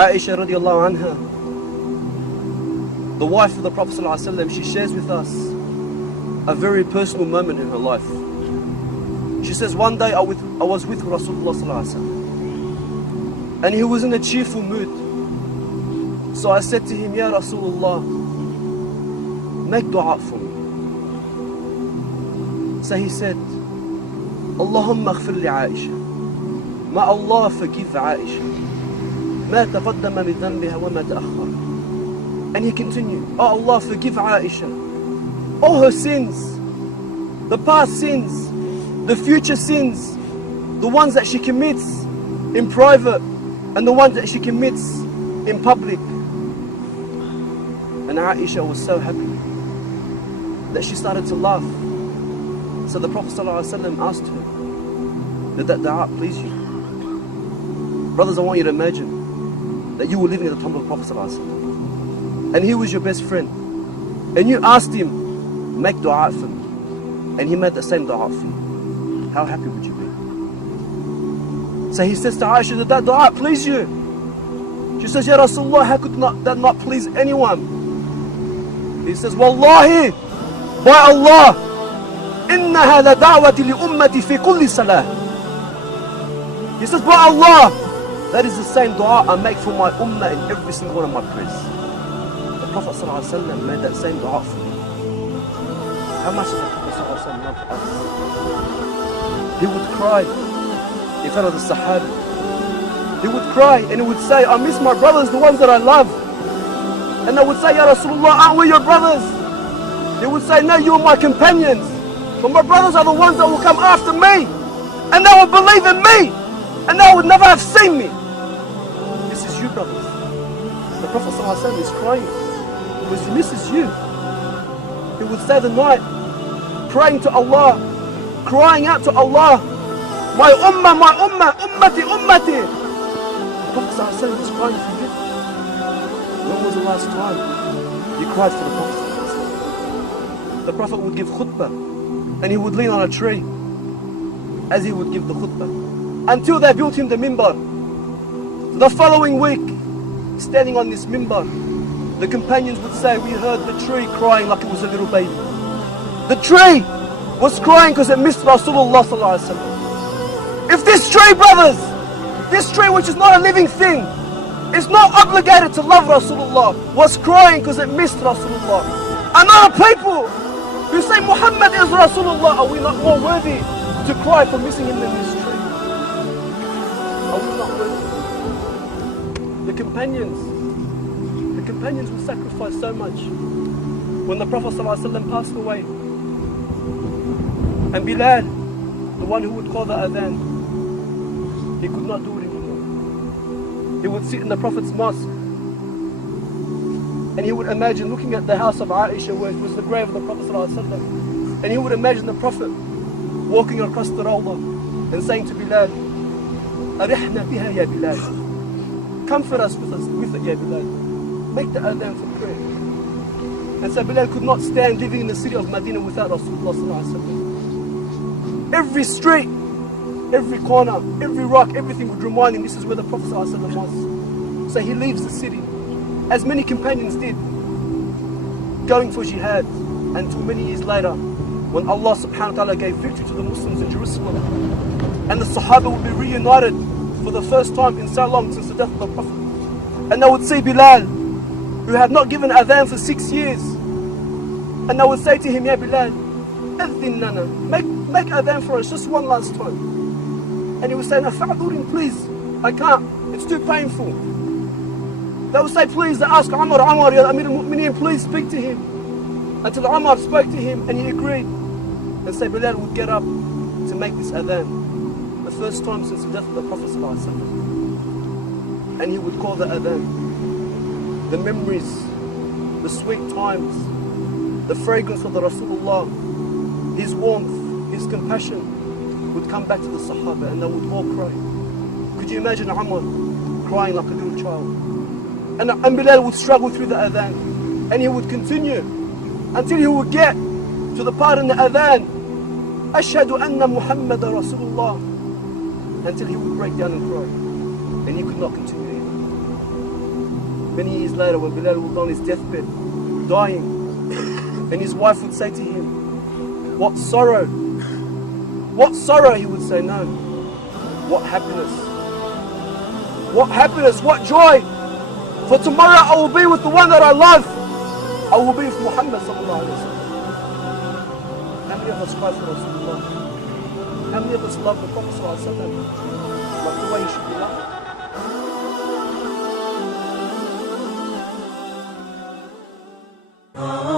Aisha radiallahu anha, the wife of the Prophet ﷺ, she shares with us a very personal moment in her life. She says, one day I was with Rasulullah ﷺ, and he was in a cheerful mood. So I said to him, Ya Rasulullah, make dua for me. So he said, Allahumma aghfir li Aisha. May Allah forgive Aisha. ما تقدم من ذنبها وما تأخر. And he continued, Oh Allah, forgive Aisha all her sins, the past sins, the future sins, the ones that she commits in private and the ones that she commits in public. And Aisha was so happy that she started to laugh. So the Prophet ﷺ asked her, did that dua please you? Brothers, I want you to imagine that you were living at the time of the Prophet ﷺ, and he was your best friend, and you asked him, make dua for me, and he made the same dua for you. How happy would you be? So he says to Aisha, did that dua please you? She says, Ya Rasulullah, how could that not please anyone? He says, Wallahi, by Allah, إنها لدعوة لأمتي في كل صلاة. He says, by Allah, that is the same dua I make for my ummah in every single one of my prayers. The Prophet ﷺ made that same dua for me. How much does the Prophet ﷺ love us? He would cry in front of the Sahaba. He would cry and he would say, I miss my brothers, the ones that I love. And I would say, Ya Rasulullah, aren't we your brothers? He would say, no, you are my companions. But my brothers are the ones that will come after me. And they will believe in me. And they would never have seen me. This is you, brothers. The Prophet ﷺ is crying because he misses you. He would stay the night praying to Allah, crying out to Allah, my ummah, ummati, ummati. The Prophet ﷺ was crying for you. When was the last time you cried for the Prophet ﷺ? The Prophet would give khutbah and he would lean on a tree as he would give the khutbah, until they built him the minbar. The following week, standing on this minbar, the companions would say, we heard the tree crying like it was a little baby. The tree was crying because it missed Rasulullah ﷺ. If this tree, brothers, this tree which is not a living thing, is not obligated to love Rasulullah, was crying because it missed Rasulullah, and other people who say Muhammad is Rasulullah, are we not more worthy to cry for missing him than this tree? Are we not worthy? The companions would sacrifice so much. When the Prophet ﷺ passed away, and Bilal, the one who would call the adhan, he could not do it anymore. He would sit in the Prophet's mosque and he would imagine looking at the house of Aisha where it was the grave of the Prophet ﷺ, and he would imagine the Prophet walking across the Rawdah and saying to Bilal, Arihna biha ya Bilal, comfort us with it ya Bilal, make the adhan for prayer. And so Bilal could not stand living in the city of Medina without Rasulullah ﷺ. Every street, every corner, every rock, everything would remind him this is where the Prophet ﷺ was. So he leaves the city, as many companions did, going for jihad, until many years later, when Allah subhanahu wa ta'ala gave victory to the Muslims in Jerusalem, and the Sahaba would be reunited for the first time in so long since the death of the Prophet. And they would see Bilal, who had not given adhan for 6 years, and they would say to him, Ya Bilal, adhin lana, make adhan for us just one last time. And he would say, no, fa'adhurin, please, I can't, it's too painful. They would say, please, they ask Umar, Ya Amir al-Mu'mineen, please speak to him. Until Umar spoke to him and he agreed. And say Bilal would get up to make this adhan, the first time since the death of the Prophet ﷺ. And he would call the adhan. The memories, the sweet times, the fragrance of the Rasulullah, his warmth, his compassion would come back to the Sahaba and they would all cry. Could you imagine Umar crying like a little child? And Bilal would struggle through the adhan, and he would continue until he would get to the part in the adhan, Ashhadu anna Muhammad Rasulullah, until he would break down and cry, and he could not continue anymore. Many years later, when Bilal was on his deathbed, dying, and his wife would say to him, "What sorrow? What sorrow?" He would say, "No. What happiness? What happiness? What joy? For tomorrow I will be with the one that I love. I will be with Muhammad sallallahu alaihi wasallam." How many of us cry for Rasulullah? How many of us love the Prophet sallallahu alaihi wasallam like the way he should be loved? Ah